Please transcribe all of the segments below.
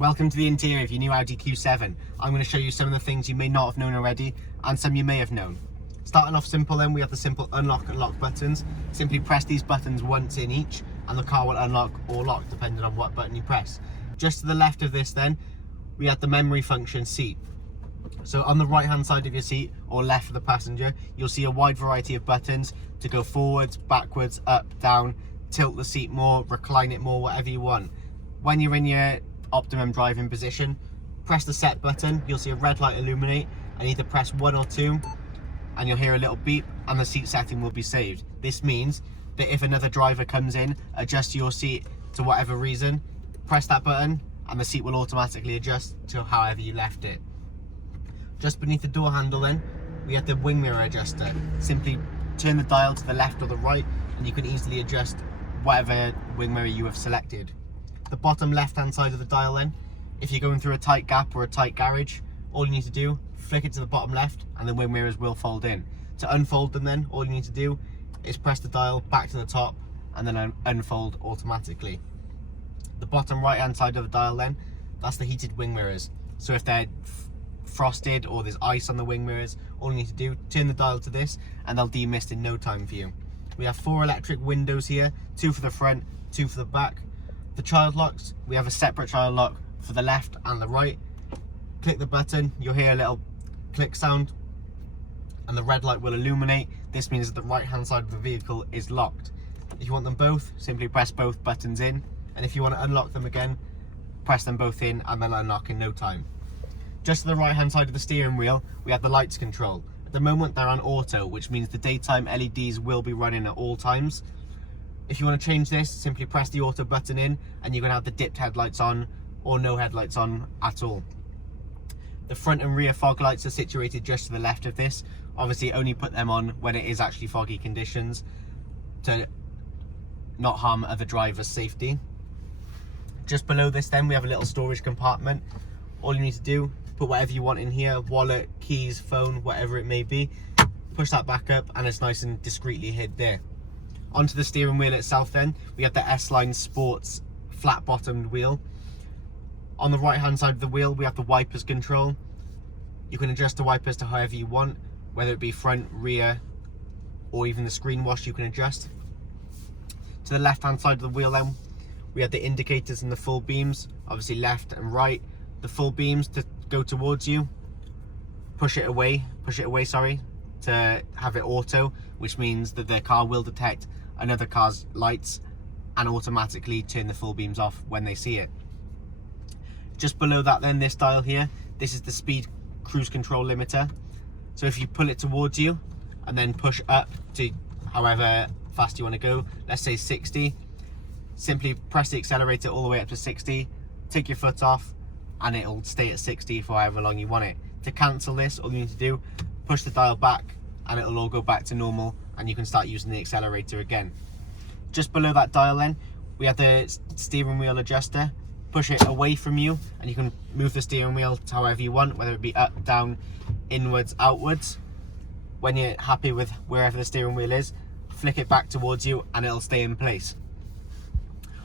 Welcome to the interior of your new Audi Q7. I'm going to show you some of the things you may not have known already and some you may have known. Starting off simple then, we have the simple unlock and lock buttons. Simply press these buttons once in each and the car will unlock or lock depending on what button you press. Just to the left of this then, we have the memory function seat. So on the right hand side of your seat or left of the passenger, you'll see a wide variety of buttons to go forwards, backwards, up, down, tilt the seat more, recline it more, whatever you want. When you're in your optimum driving position, press the set button, you'll see a red light illuminate and either press 1 or 2 and you'll hear a little beep and the seat setting will be saved. This means that if another driver comes in, adjust your seat to whatever reason, press that button and the seat will automatically adjust to however you left it. Just beneath the door handle then, we have the wing mirror adjuster. Simply turn the dial to the left or the right and you can easily adjust whatever wing mirror you have selected. The bottom left hand side of the dial then, if you're going through a tight gap or a tight garage, all you need to do, flick it to the bottom left and the wing mirrors will fold in. To unfold them then, all you need to do is press the dial back to the top and then unfold automatically. The bottom right hand side of the dial then, that's the heated wing mirrors. So if they're frosted or there's ice on the wing mirrors, all you need to do, turn the dial to this and they'll demist in no time for you. We have 4 electric windows here, 2 for the front, 2 for the back. The child locks, we have a separate child lock for the left and the right. Click the button, you'll hear a little click sound and the red light will illuminate. This means that the right hand side of the vehicle is locked. If you want them both, simply press both buttons in, and if you want to unlock them again, press them both in and they'll unlock in no time. Just to the right hand side of the steering wheel, we have the lights control. At the moment they're on auto, which means the daytime LEDs will be running at all times. If you want to change this, simply press the auto button in and you can have the dipped headlights on or no headlights on at all. The front and rear fog lights are situated just to the left of this. Obviously only put them on when it is actually foggy conditions to not harm other drivers' safety. Just below this then we have a little storage compartment. All you need to do, put whatever you want in here, wallet, keys, phone, whatever it may be, push that back up and it's nice and discreetly hid there. Onto the steering wheel itself then, we have the S-Line Sports flat bottomed wheel. On the right hand side of the wheel we have the wipers control. You can adjust the wipers to however you want, whether it be front, rear or even the screen wash you can adjust. To the left hand side of the wheel then, we have the indicators and the full beams, obviously left and right. The full beams to go towards you, push it away to have it auto, which means that the car will detect another car's lights and automatically turn the full beams off when they see it. Just below that then, this dial here, this is the speed cruise control limiter. So if you pull it towards you and then push up to however fast you want to go, let's say 60, simply press the accelerator all the way up to 60, take your foot off and it'll stay at 60 for however long you want it. To cancel this, all you need to do, push the dial back and it'll all go back to normal and you can start using the accelerator again. Just below that dial then, we have the steering wheel adjuster. Push it away from you and you can move the steering wheel to however you want, whether it be up, down, inwards, outwards. When you're happy with wherever the steering wheel is, flick it back towards you and it'll stay in place.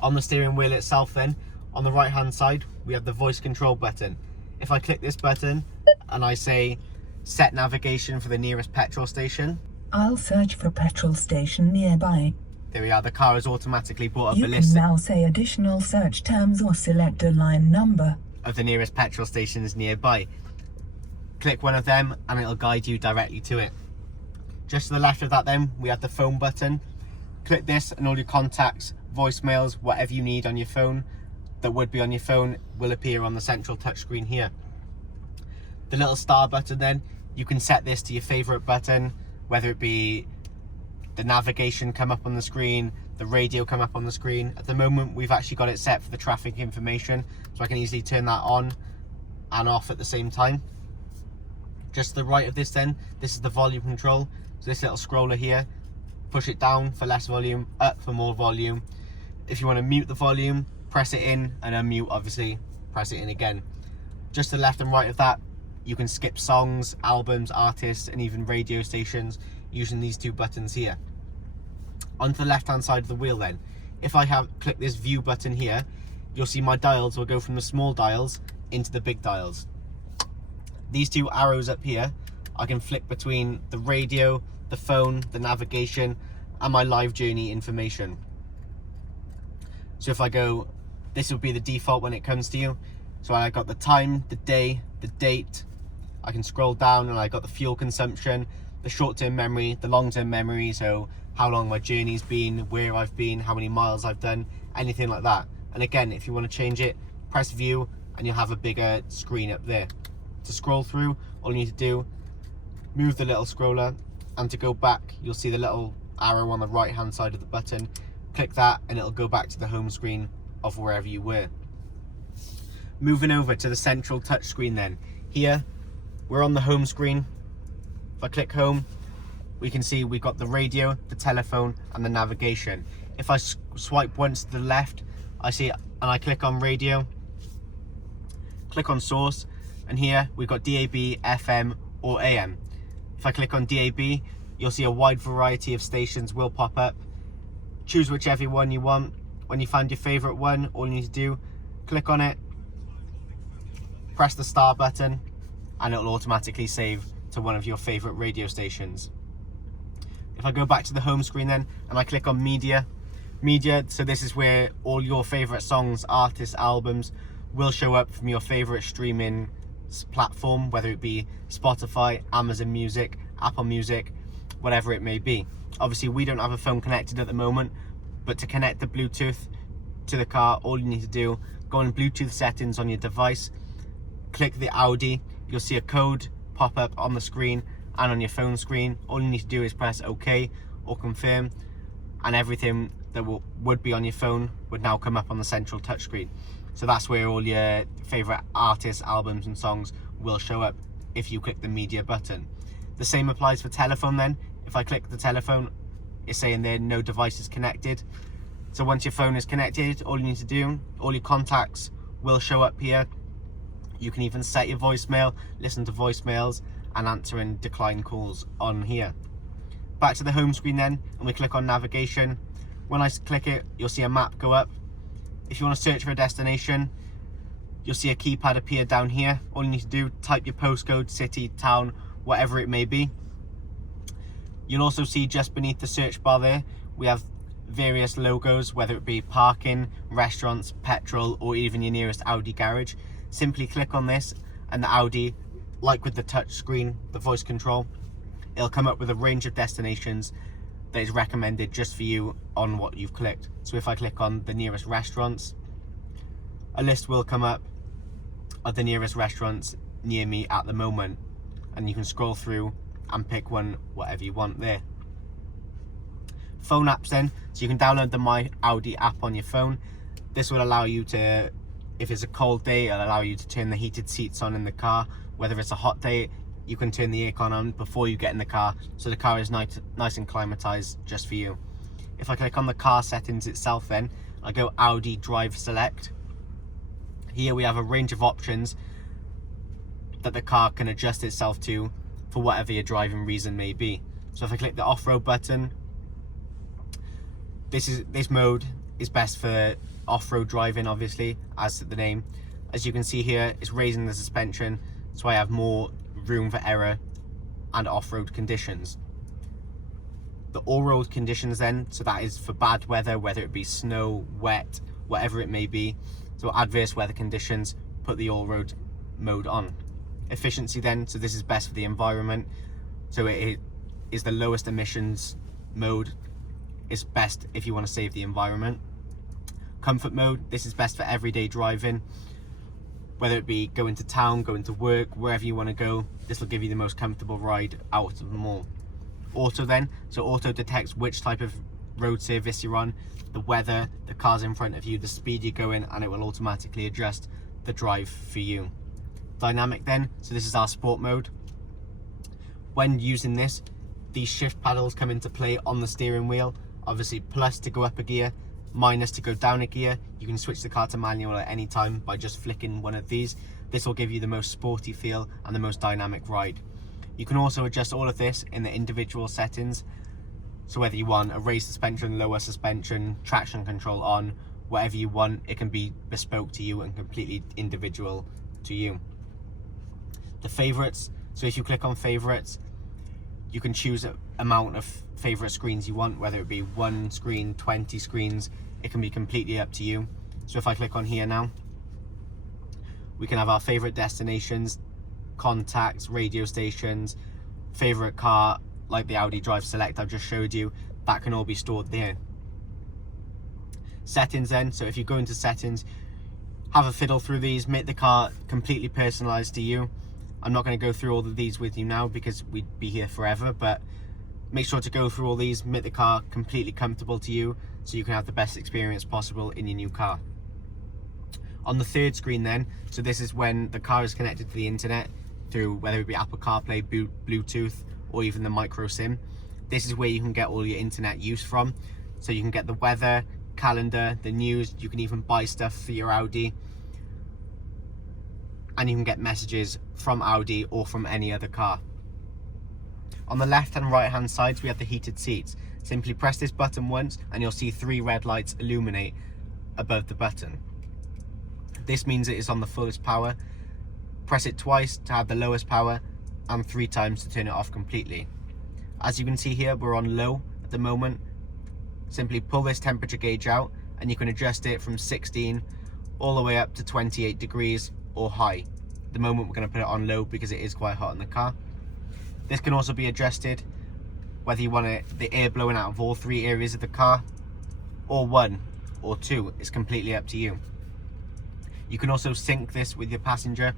On the steering wheel itself then, on the right hand side, we have the voice control button. If I click this button and I say set navigation for the nearest petrol station, I'll search for petrol station nearby. There we are, the car has automatically brought up You a list can now say additional search terms or select a line number of the nearest petrol stations nearby. Click one of them and it'll guide you directly to it. Just to the left of that then, we have the phone button. Click this and all your contacts, voicemails, whatever you need on your phone that would be on your phone will appear on the central touchscreen here. The little star button then, you can set this to your favorite button, whether it be the navigation come up on the screen, the radio come up on the screen. At the moment we've actually got it set for the traffic information, so I can easily turn that on and off at the same time. Just to the right of this then, this is the volume control. So this little scroller here, push it down for less volume, up for more volume. If you want to mute the volume, press it in, and unmute, obviously, press it in again. Just to the left and right of that, you can skip songs, albums, artists, and even radio stations using these 2 buttons here. Onto the left hand side of the wheel then, if I click this view button here, you'll see my dials will go from the small dials into the big dials. These two arrows up here, I can flick between the radio, the phone, the navigation, and my live journey information. So if I go, this will be the default when it comes to you. So I got the time, the day, the date. I can scroll down and I got the fuel consumption, the short-term memory, the long-term memory, so how long my journey's been, where I've been, how many miles I've done, anything like that. And again, if you want to change it, press view and you'll have a bigger screen up there. To scroll through, all you need to do, move the little scroller, and to go back, you'll see the little arrow on the right hand side of the button. Click that and it'll go back to the home screen of wherever you were. Moving over to the central touch screen then. Here, we're on the home screen. If I click home, we can see we've got the radio, the telephone, and the navigation. If I swipe once to the left, I see, and I click on radio, click on source, and here we've got DAB, FM, or AM. If I click on DAB, you'll see a wide variety of stations will pop up. Choose whichever one you want. When you find your favorite one, all you need to do, click on it, press the star button, and it'll automatically save to one of your favorite radio stations. If I go back to the home screen then, and I click on media, so this is where all your favorite songs, artists, albums will show up from your favorite streaming platform, whether it be Spotify, Amazon Music, Apple Music, whatever it may be. Obviously we don't have a phone connected at the moment, but to connect the Bluetooth to the car, all you need to do, go in Bluetooth settings on your device, click the Audi, you'll see a code pop up on the screen and on your phone screen. All you need to do is press OK or confirm, and everything that would be on your phone would now come up on the central touchscreen. So that's where all your favorite artists, albums and songs will show up if you click the media button. The same applies for telephone then. If I click the telephone, it's saying there no device is connected. So once your phone is connected, all you need to do, all your contacts will show up here. You can even set your voicemail, listen to voicemails, and answer and decline calls on here. Back to the home screen then, and we click on navigation. When I click it, you'll see a map go up. If you want to search for a destination, you'll see a keypad appear down here. All you need to do, type your postcode, city, town, whatever it may be. You'll also see just beneath the search bar there, we have various logos, whether it be parking, restaurants, petrol, or even your nearest Audi garage. Simply click on this and the Audi, like with the touch screen, the voice control, it'll come up with a range of destinations that is recommended just for you on what you've clicked. So if I click on the nearest restaurants, a list will come up of the nearest restaurants near me at the moment, and you can scroll through and pick one, whatever you want there. Phone apps then, so you can download the My Audi app on your phone. This will allow you to, if it's a cold day, it'll allow you to turn the heated seats on in the car. Whether it's a hot day, you can turn the aircon on before you get in the car, so the car is nice and climatized just for you. If I click on the car settings itself then, I go Audi Drive Select. Here we have a range of options that the car can adjust itself to for whatever your driving reason may be. So if I click the off-road button, this mode is best for off-road driving, obviously, as the name. As you can see here, it's raising the suspension, so I have more room for error and off-road conditions. The all-road conditions then, so that is for bad weather, whether it be snow, wet, whatever it may be. So adverse weather conditions, put the all-road mode on. Efficiency then, so this is best for the environment, so it is the lowest emissions mode. It's best if you want to save the environment. Comfort mode, this is best for everyday driving, whether it be going to town, going to work, wherever you want to go. This will give you the most comfortable ride out of them all. Auto then, so auto detects which type of road service you're on, the weather, the cars in front of you, the speed you're going, and it will automatically adjust the drive for you. Dynamic then, so this is our sport mode. When using this, these shift paddles come into play on the steering wheel. Obviously plus to go up a gear, minus to go down a gear. You can switch the car to manual at any time by just flicking one of these. This will give you the most sporty feel and the most dynamic ride. You can also adjust all of this in the individual settings. So whether you want a raised suspension, lower suspension, traction control on, whatever you want. It can be bespoke to you and completely individual to you. The favorites, so if you click on favorites, you can choose an amount of favorite screens you want, whether it be 1 screen, 20 screens. It can be completely up to you. So if I click on here now, we can have our favorite destinations, contacts, radio stations, favorite car, like the Audi Drive Select I've just showed you. That can all be stored there. Settings then, so if you go into settings, have a fiddle through these, make the car completely personalized to you. I'm not going to go through all of these with you now because we'd be here forever, but make sure to go through all these, make the car completely comfortable to you so you can have the best experience possible in your new car. On the third screen then, so this is when the car is connected to the internet through whether it be Apple CarPlay, Bluetooth, or even the micro SIM. This is where you can get all your internet use from. So you can get the weather, calendar, the news, you can even buy stuff for your Audi. And you can get messages from Audi or from any other car. On the left and right hand sides, we have the heated seats. Simply press this button once and you'll see 3 red lights illuminate above the button. This means it is on the fullest power. Press it twice to have the lowest power and 3 times to turn it off completely. As you can see here, we're on low at the moment. Simply pull this temperature gauge out and you can adjust it from 16 all the way up to 28 degrees or high. At the moment we're going to put it on low because it is quite hot in the car. This can also be adjusted whether you want the air blowing out of all 3 areas of the car or 1 or 2. It's completely up to you. You can also sync this with your passenger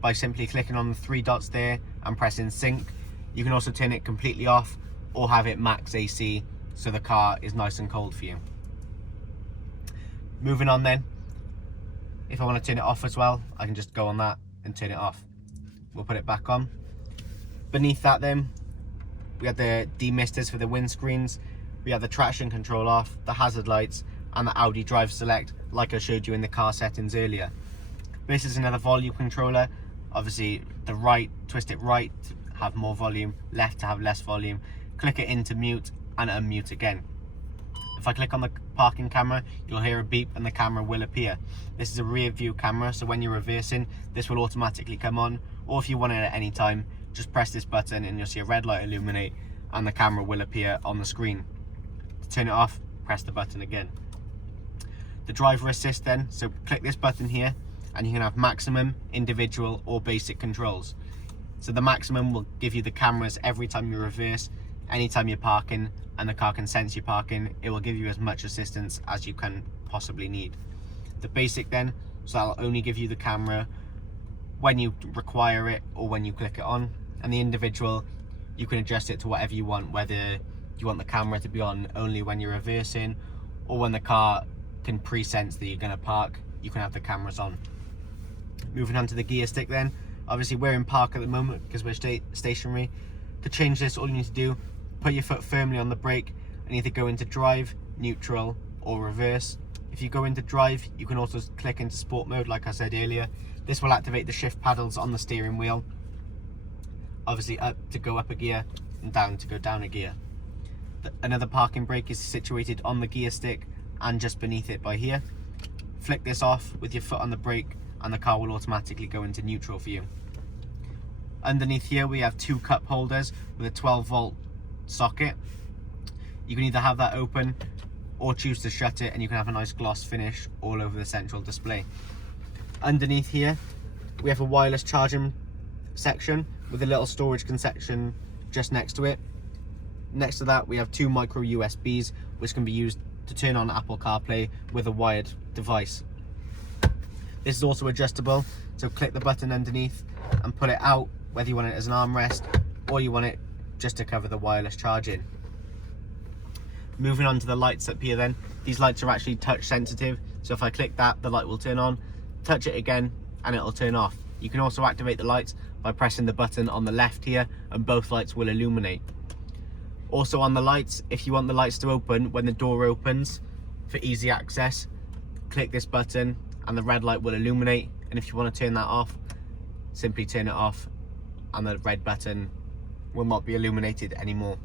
by simply clicking on the 3 dots there and pressing sync. You can also turn it completely off or have it max AC so the car is nice and cold for you. Moving on then, if I want to turn it off as well, I can just go on that and turn it off. We'll put it back on. Beneath that then, we have the demisters for the windscreens, we have the traction control off, the hazard lights, and the Audi Drive Select, like I showed you in the car settings earlier. This is another volume controller. Obviously, the right, twist it right to have more volume, left to have less volume. Click it in to mute and unmute again. If I click on the parking camera, you'll hear a beep and the camera will appear. This is a rear view camera, so when you're reversing, this will automatically come on, or if you want it at any time, just press this button and you'll see a red light illuminate and the camera will appear on the screen. To turn it off, press the button again. The driver assist then, so click this button here and you can have maximum, individual or basic controls. So the maximum will give you the cameras every time you reverse, anytime you're parking, and the car can sense you're parking. It will give you as much assistance as you can possibly need. The basic then, so that'll only give you the camera when you require it or when you click it on. And the individual, you can adjust it to whatever you want, whether you want the camera to be on only when you're reversing or when the car can pre-sense that you're going to park, you can have the cameras on. Moving on to the gear stick then, obviously we're in park at the moment because we're stationary. To change this, all you need to do, put your foot firmly on the brake and either go into drive, neutral or reverse. If you go into drive, you can also click into sport mode like I said earlier. This will activate the shift paddles on the steering wheel. Obviously up to go up a gear and down to go down a gear. Another parking brake is situated on the gear stick and just beneath it by here. Flick this off with your foot on the brake and the car will automatically go into neutral for you. Underneath here we have 2 cup holders with a 12-volt socket. You can either have that open or choose to shut it and you can have a nice gloss finish all over the central display. Underneath here we have a wireless charging section with a little storage section just next to it. Next to that we have 2 micro USBs which can be used to turn on Apple CarPlay with a wired device. This is also adjustable, so click the button underneath and pull it out, whether you want it as an armrest or you want it just to cover the wireless charging. Moving on to the lights up here then, these lights are actually touch sensitive, so if I click that, the light will turn on, touch it again and it'll turn off. You can also activate the lights by pressing the button on the left here and both lights will illuminate. Also on the lights, if you want the lights to open when the door opens for easy access, click this button and the red light will illuminate, and if you want to turn that off, simply turn it off and the red button will not be illuminated anymore.